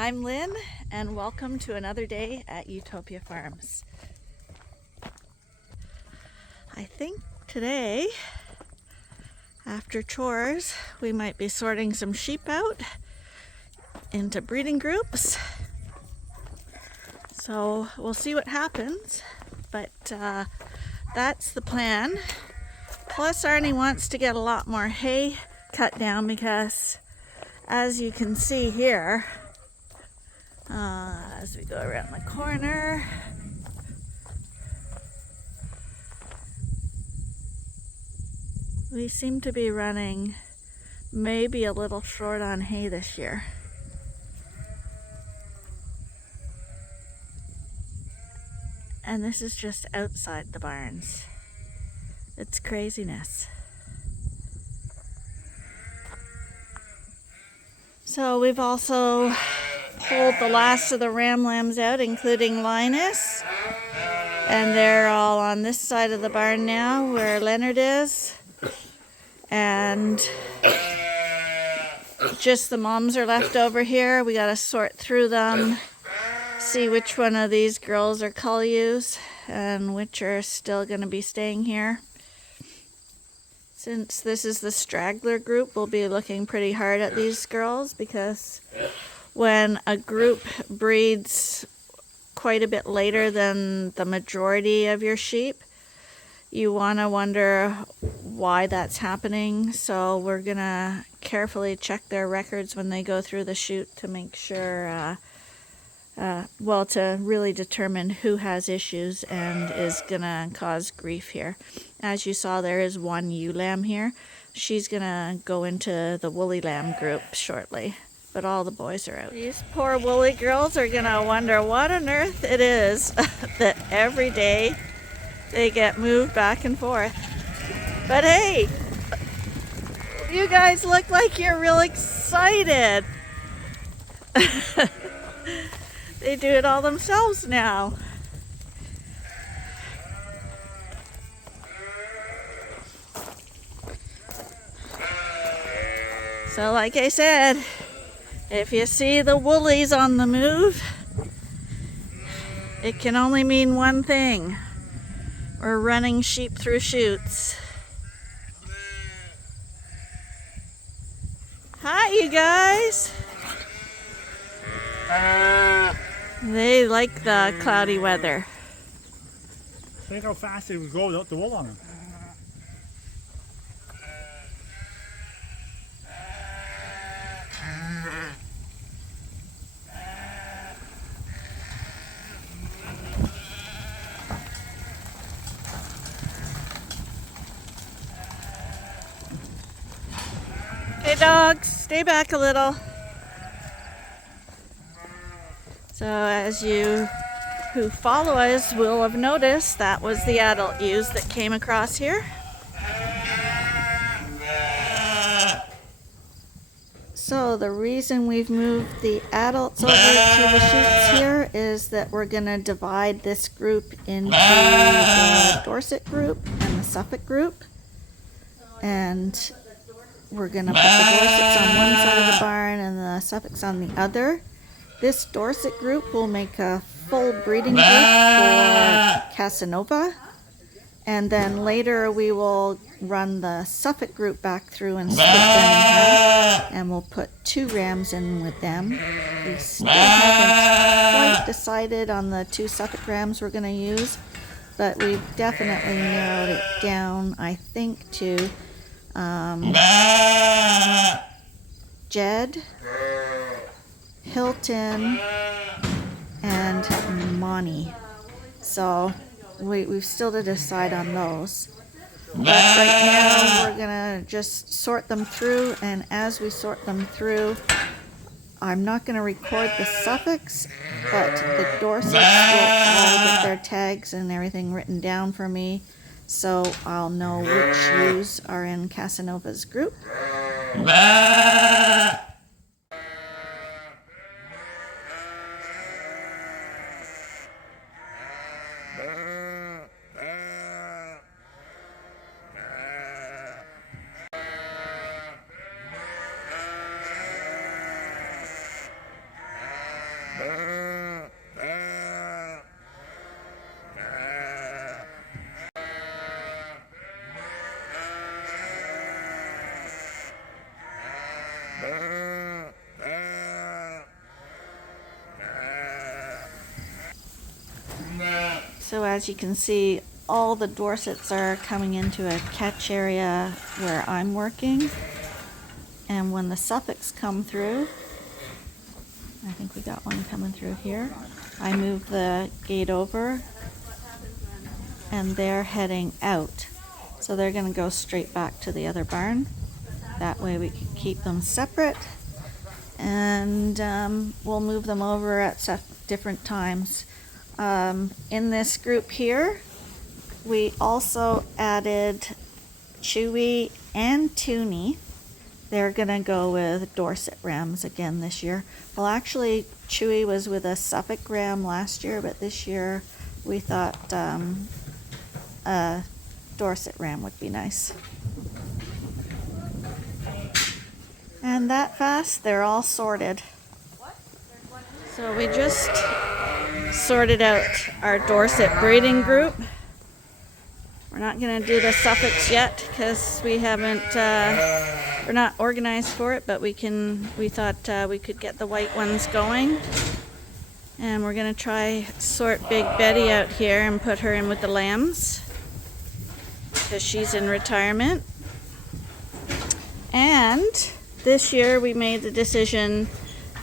I'm Lynn, and welcome to another day at Ewetopia Farms. I think today, after chores, we might be sorting some sheep out into breeding groups. So we'll see what happens, but that's the plan. Plus Arnie wants to get a lot more hay cut down because, as you can see here, as we go around the corner, we seem to be running maybe a little short on hay this year. And this is just outside the barns. It's craziness. So we've also pulled the last of the ram lambs out, including Linus. And they're all on this side of the barn now where Leonard is. And just the moms are left over here. We gotta sort through them, see which one of these girls are cull ewes and which are still gonna be staying here. Since this is the straggler group, we'll be looking pretty hard at these girls because when a group breeds quite a bit later than the majority of your sheep, you want to wonder why that's happening. So we're going to carefully check their records when they go through the chute to make sure, to really determine who has issues and is going to cause grief here. As you saw, there is one ewe lamb here. She's going to go into the woolly lamb group shortly. But all the boys are out. These poor woolly girls are going to wonder what on earth it is that every day they get moved back and forth. But hey, you guys look like you're real excited. They do it all themselves now. So like I said, if you see the woolies on the move, it can only mean one thing. We're running sheep through chutes. Hi, you guys. They like the cloudy weather. Think how fast they would go without the wool on them. Hey dogs, stay back a little. So as you who follow us will have noticed, that was the adult ewes that came across here. So the reason we've moved the adults over to the chutes here is that we're going to divide this group into the Dorset group and the Suffolk group. And we're going to put the Dorsets on one side of the barn and the Suffolks on the other. This Dorset group will make a full breeding group for Casanova. And then later we will run the Suffolk group back through and split them in half. And we'll put 2 rams in with them. We still haven't quite decided on the 2 Suffolk rams we're going to use. But we've definitely narrowed it down, I think, to Jed, Hilton, and Monty. So we've still to decide on those. But right now we're gonna just sort them through, and as we sort them through, I'm not gonna record the Suffolks, but the Dorsets will all get their tags and everything written down for me, so I'll know which ewes are in Casanova's group. So as you can see, all the Dorsets are coming into a catch area where I'm working. And when the Suffolks come through, I think we got one coming through here, I move the gate over and they're heading out. So they're going to go straight back to the other barn. That way we can keep them separate, and we'll move them over at different times. In this group here, we also added Chewy and Toonie. They're going to go with Dorset rams again this year. Well, actually, Chewy was with a Suffolk ram last year, but this year we thought a Dorset ram would be nice. And that fast, they're all sorted. So we just sorted out our Dorset breeding group. We're not going to do the Suffolks yet because we haven't, we're not organized for it, but we thought we could get the white ones going. And we're going to try sort Big Betty out here and put her in with the lambs because she's in retirement. And this year we made the decision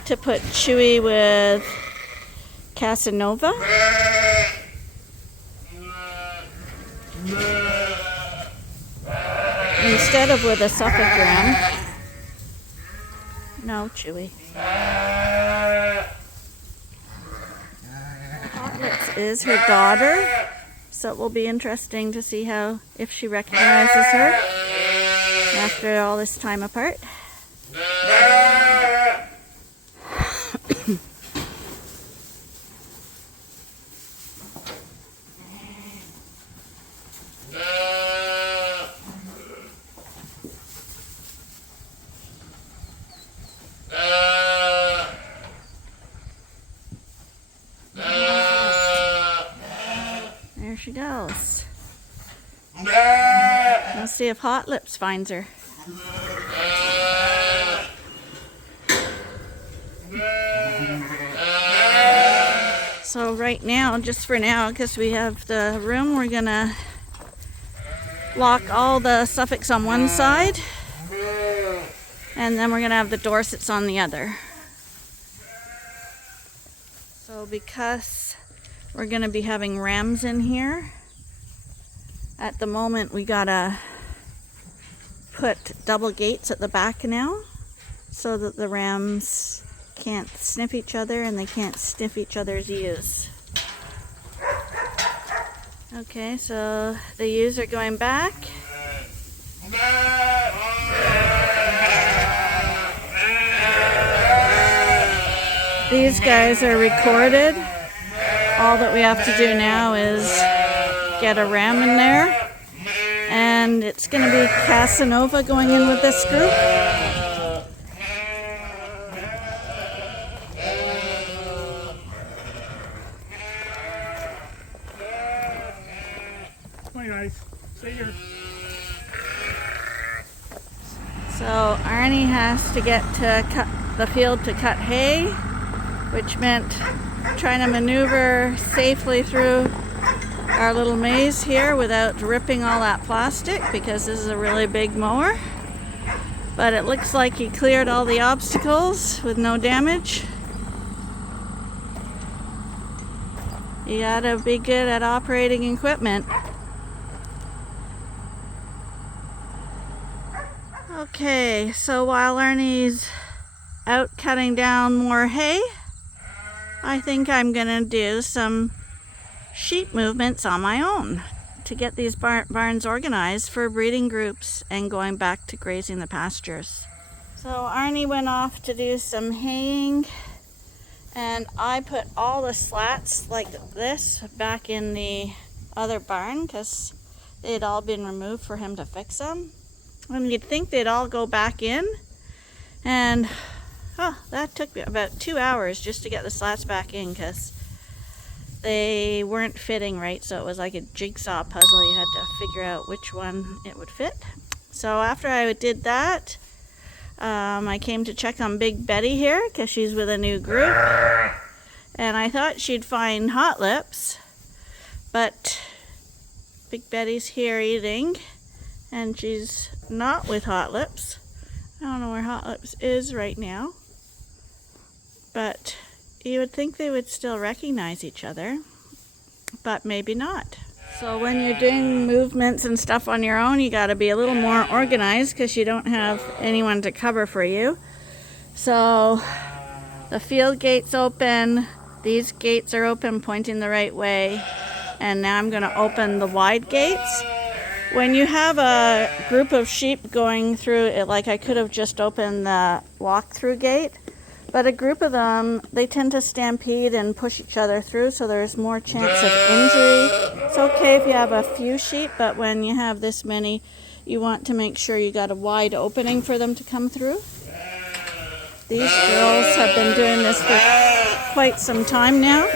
to put Chewy with Casanova. Instead of with a Suffolk ram. No, Chewy. Hotlets is her daughter, so it will be interesting to see if she recognizes her after all this time apart. There she goes. Let's see if Hot Lips finds her. So right now, just for now, because we have the room, we're gonna lock all the Suffolks on one side, and then we're gonna have the Dorsets on the other. So because we're gonna be having rams in here, at the moment we gotta put double gates at the back now so that the rams can't sniff each other and they can't sniff each other's ewes. Okay, so the ewes are going back. These guys are recorded. All that we have to do now is get a ram in there. And it's going to be Casanova going in with this group. Stay here. So Arnie has to get to the field to cut hay, which meant trying to maneuver safely through our little maze here without ripping all that plastic because this is a really big mower. But it looks like he cleared all the obstacles with no damage. You gotta be good at operating equipment. Okay, so while Arnie's out cutting down more hay, I think I'm gonna do some sheep movements on my own to get these barns organized for breeding groups and going back to grazing the pastures. So Arnie went off to do some haying, and I put all the slats like this back in the other barn because they'd all been removed for him to fix them. And you'd think they'd all go back in, and that took me about 2 hours just to get the slats back in because they weren't fitting right, so it was like a jigsaw puzzle. You had to figure out which one it would fit. So after I did that, I came to check on Big Betty here because she's with a new group. And I thought she'd find Hot Lips, but Big Betty's here eating, and she's not with Hot Lips. I don't know where Hot Lips is right now, but you would think they would still recognize each other, but maybe not. So when you're doing movements and stuff on your own, you got to be a little more organized because you don't have anyone to cover for you. So the field gate's open, these gates are open pointing the right way, and now I'm going to open the wide gates. When you have a group of sheep going through it, like I could have just opened the walk-through gate, but a group of them, they tend to stampede and push each other through, so there's more chance of injury. It's okay if you have a few sheep, but when you have this many, you want to make sure you got a wide opening for them to come through. These girls have been doing this for quite some time now.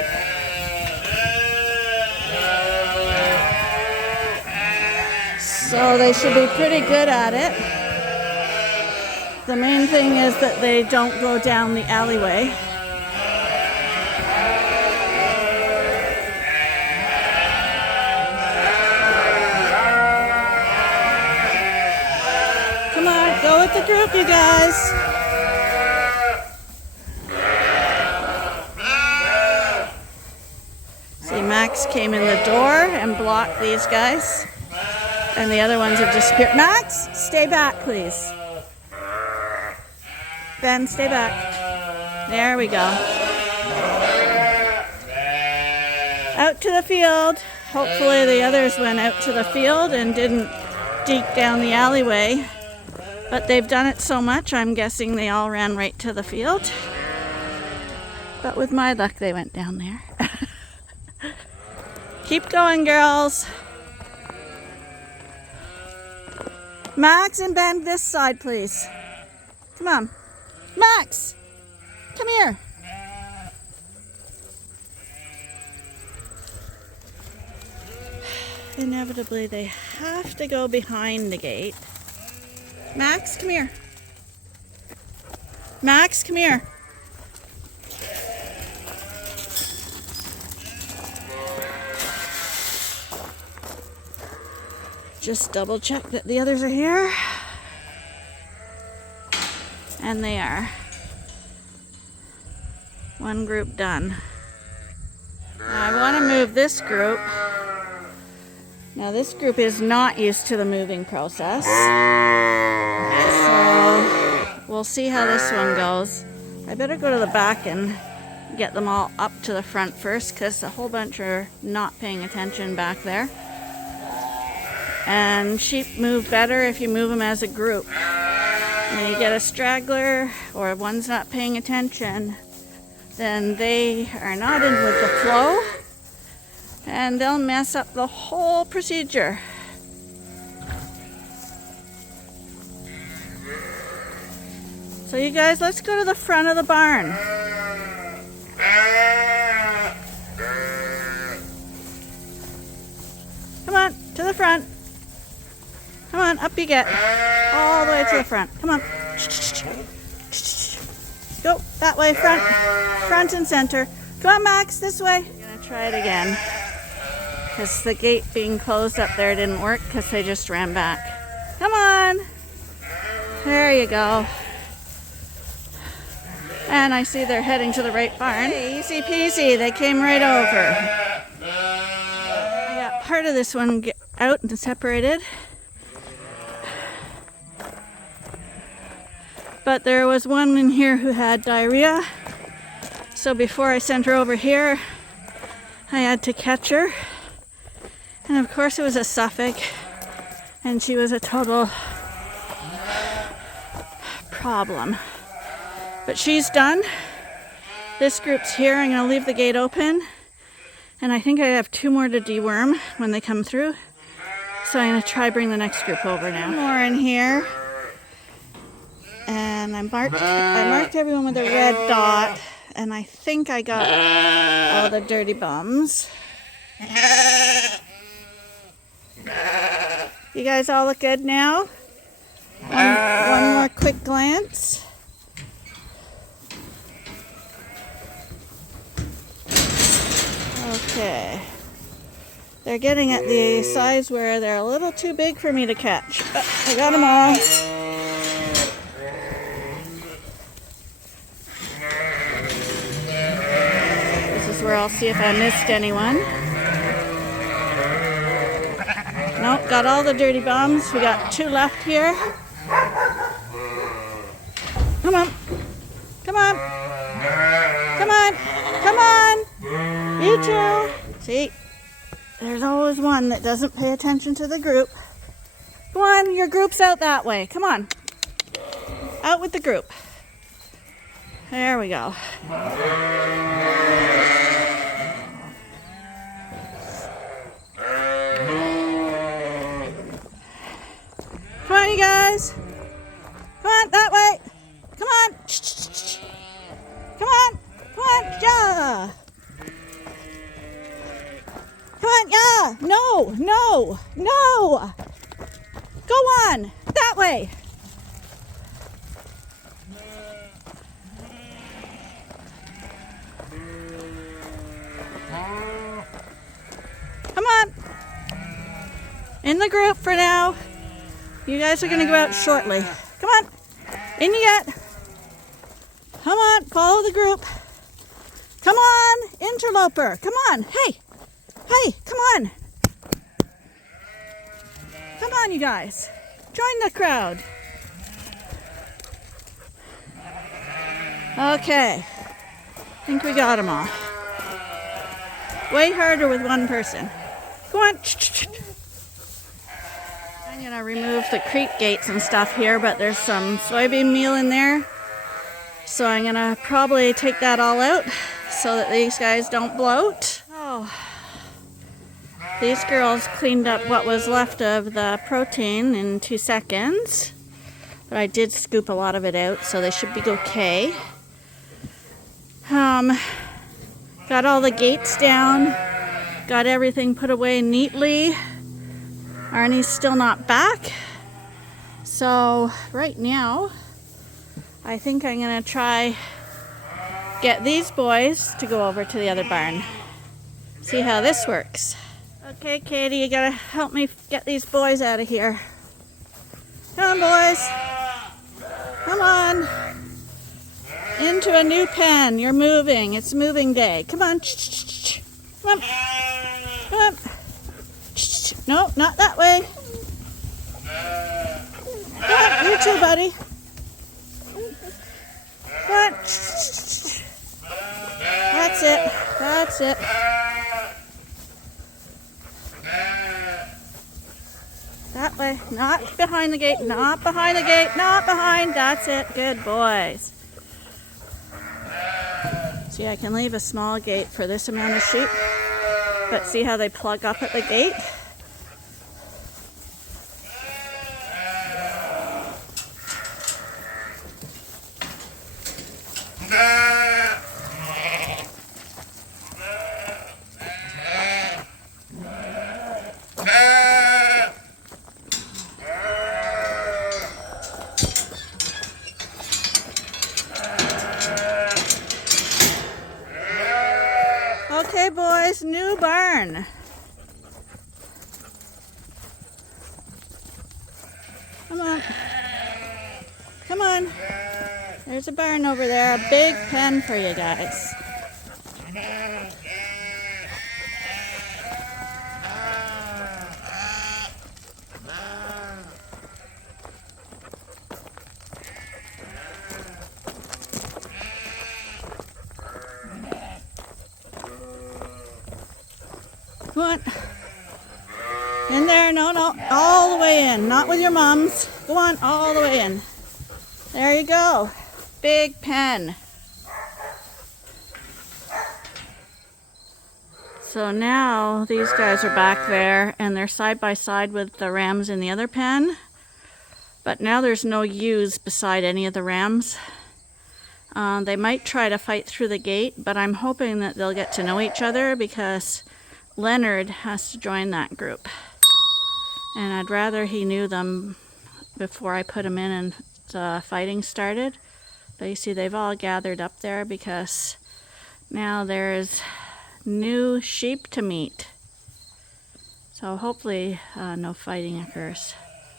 So they should be pretty good at it. The main thing is that they don't go down the alleyway. Come on, go with the group, you guys. See, Max came in the door and blocked these guys. And the other ones have disappeared. Max, stay back, please. Ben, stay back. There we go. Out to the field. Hopefully the others went out to the field and didn't deke down the alleyway. But they've done it so much, I'm guessing they all ran right to the field. But with my luck, they went down there. Keep going, girls. Max and Ben, this side, please. Come on. Max, come here. Inevitably, they have to go behind the gate. Max, come here. Max, come here. Just double check that the others are here. And they are. One group done. Now I want to move this group. Now this group is not used to the moving process. So we'll see how this one goes. I better go to the back and get them all up to the front first because a whole bunch are not paying attention back there. And sheep move better if you move them as a group. When you get a straggler or one's not paying attention, then they are not in with the flow and they'll mess up the whole procedure. So you guys, let's go to the front of the barn. Come on, to the front. Come on, up you get. All the way to the front. Come on. Go that way, front and center. Come on, Max, this way. I'm gonna try it again. Because the gate being closed up there didn't work because they just ran back. Come on. There you go. And I see they're heading to the right barn. Hey, easy peasy, they came right over. I got part of this one out and separated. But there was one in here who had diarrhea. So before I sent her over here, I had to catch her. And of course it was a Suffolk. And she was a total problem. But she's done. This group's here. I'm going to leave the gate open. And I think I have 2 more to deworm when they come through. So I'm going to try bring the next group over now. More in here. And I marked everyone with a red dot. And I think I got all the dirty bums. You guys all look good now? One more quick glance. plants. Okay. They're getting at the size where they're a little too big for me to catch. But I got them all. This is where I'll see if I missed anyone. Nope, got all the dirty bums. We got 2 left here. Come on. Come on. Come on. Come on. You two. See, there's always one that doesn't pay attention to the group. Come on, your group's out that way. Come on. Out with the group. There we go. Come on, you guys. Come on, that way. Come on. Come on. Come on. Yeah. Come on. Yeah. No. No. No. Go on. That way. Come on. In the group for now. You guys are going to go out shortly. Come on. In you get. Come on. Follow the group. Come on. Interloper. Come on. Hey. Hey. Come on. Come on, you guys. Join the crowd. Okay. I think we got them all. Way harder with one person. Go on. I'm going to remove the creep gates and stuff here, but there's some soybean meal in there. So I'm going to probably take that all out so that these guys don't bloat. Oh. These girls cleaned up what was left of the protein in 2 seconds. But I did scoop a lot of it out, so they should be okay. Got all the gates down. Got everything put away neatly. Arnie's still not back. So right now, I think I'm going to try get these boys to go over to the other barn. See how this works. Okay, Katie, you got to help me get these boys out of here. Come on, boys. Come on. Into a new pen. You're moving. It's moving day. Come on. Come on. Come on. No, not that way. Come on, you too, buddy. Come on. That's it. That's it. That way. Not behind the gate. Not behind the gate. Not behind. That's it. Good boys. See, I can leave a small gate for this amount of sheep. But see how they plug up at the gate? Okay, boys, new barn. Come on. Come on. There's a barn over there, a big pen for you guys. Come on. In there. No, no. All the way in. Not with your mums. Go on. All the way in. There you go. Big pen. So now these guys are back there and they're side by side with the rams in the other pen. But now there's no ewes beside any of the rams. They might try to fight through the gate, but I'm hoping that they'll get to know each other because Leonard has to join that group. And I'd rather he knew them before I put him in and fighting started. But you see they've all gathered up there because now there's new sheep to meet. So hopefully no fighting occurs.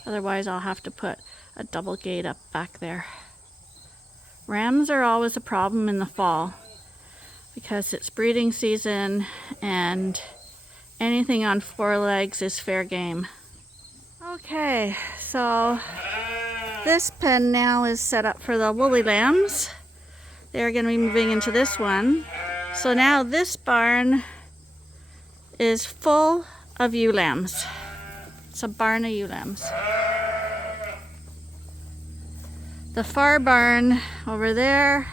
Otherwise I'll have to put a double gate up back there. Rams are always a problem in the fall because it's breeding season and anything on 4 legs is fair game. Okay, so this pen now is set up for the woolly lambs. They're going to be moving into this one. So now this barn is full of ewe lambs. It's a barn of ewe lambs. The far barn over there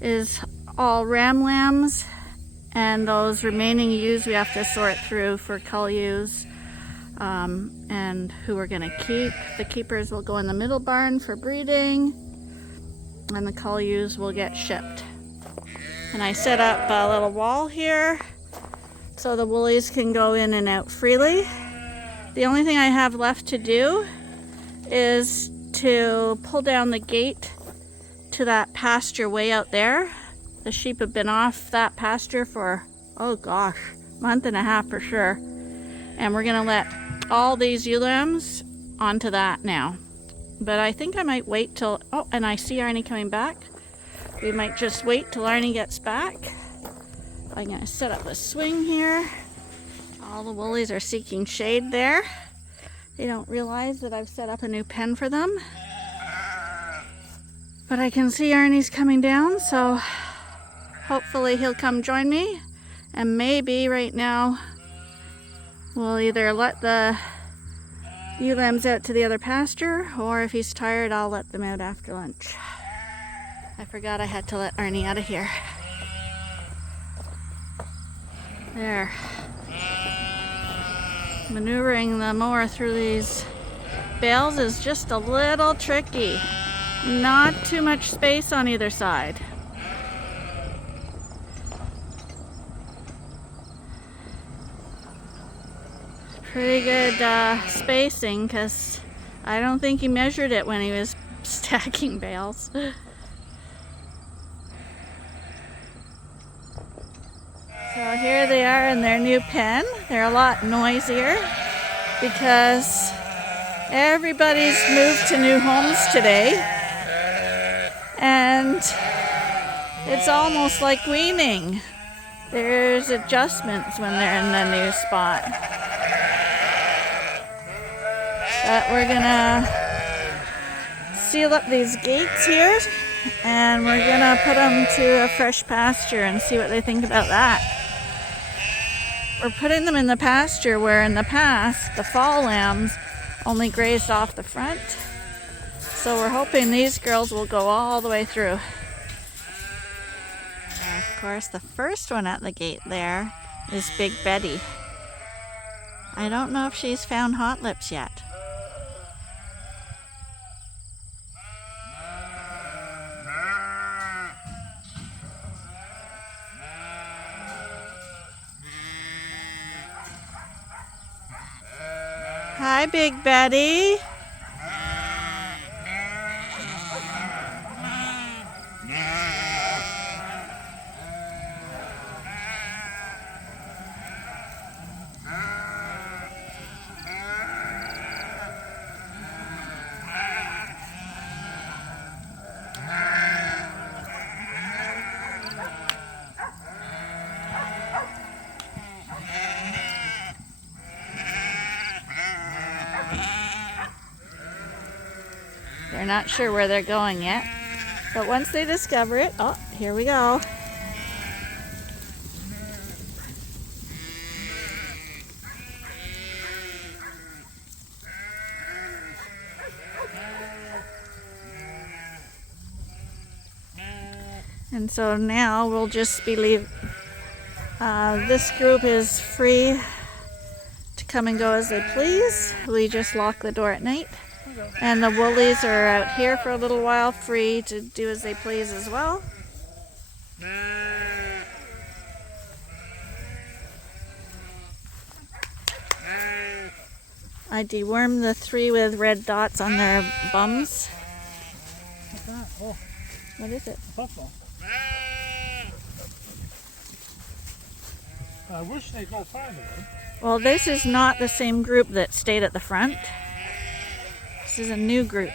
is all ram lambs, and those remaining ewes we have to sort through for cull ewes and who we're going to keep. The keepers will go in the middle barn for breeding, and the cull ewes will get shipped. And I set up a little wall here so the woolies can go in and out freely. The only thing I have left to do is to pull down the gate to that pasture way out there. The sheep have been off that pasture for, oh gosh, month and a half for sure. And we're gonna let all these ewe lambs onto that now. But I think I might wait till, oh, and I see Arnie coming back. We might just wait till Arnie gets back. I'm gonna set up a swing here. All the woolies are seeking shade there. They don't realize that I've set up a new pen for them. But I can see Arnie's coming down, so hopefully he'll come join me. And maybe right now we'll either let the ewe lambs out to the other pasture, or if he's tired, I'll let them out after lunch. I forgot I had to let Arnie out of here. There. Maneuvering the mower through these bales is just a little tricky. Not too much space on either side. Pretty good spacing, because I don't think he measured it when he was stacking bales. So here they are in their new pen. They're a lot noisier because everybody's moved to new homes today, and it's almost like weaning. There's adjustments when they're in the new spot. But we're gonna seal up these gates here, and we're gonna put them to a fresh pasture and see what they think about that. We're putting them in the pasture where in the past the fall lambs only grazed off the front. So we're hoping these girls will go all the way through. Of course, the first one at the gate there is Big Betty. I don't know if she's found hot lips yet. Hi, Big Betty. They're not sure where they're going yet, but once they discover it, oh, here we go. And so now we'll just be this group is free to come and go as they please. We just lock the door at night. And the woolies are out here for a little while, free to do as they please as well. I dewormed the 3 with red dots on their bums What's that? Oh, What is it? a buffalo. I wish they'd go farther. Well, this is not the same group that stayed at the front. This is a new group.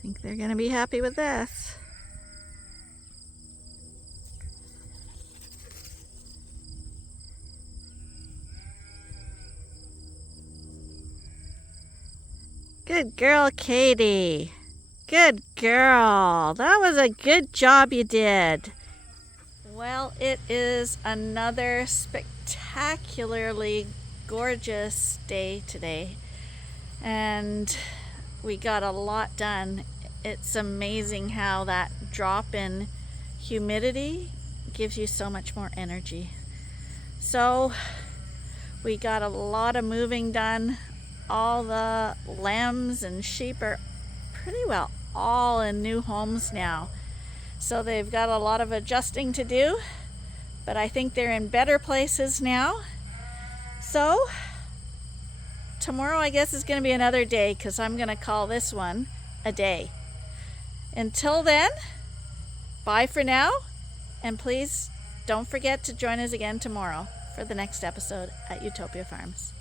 I think they're going to be happy with this. Good girl, Katie. Good girl. That was a good job you did. Well, it is another spectacularly gorgeous day today. And we got a lot done. It's amazing how that drop in humidity gives you so much more energy. So we got a lot of moving done. All the lambs and sheep are pretty well all in new homes now. So they've got a lot of adjusting to do, but I think they're in better places now. So tomorrow, I guess, is going to be another day because I'm going to call this one a day. Until then, bye for now, and please don't forget to join us again tomorrow for the next episode at Ewetopia Farms.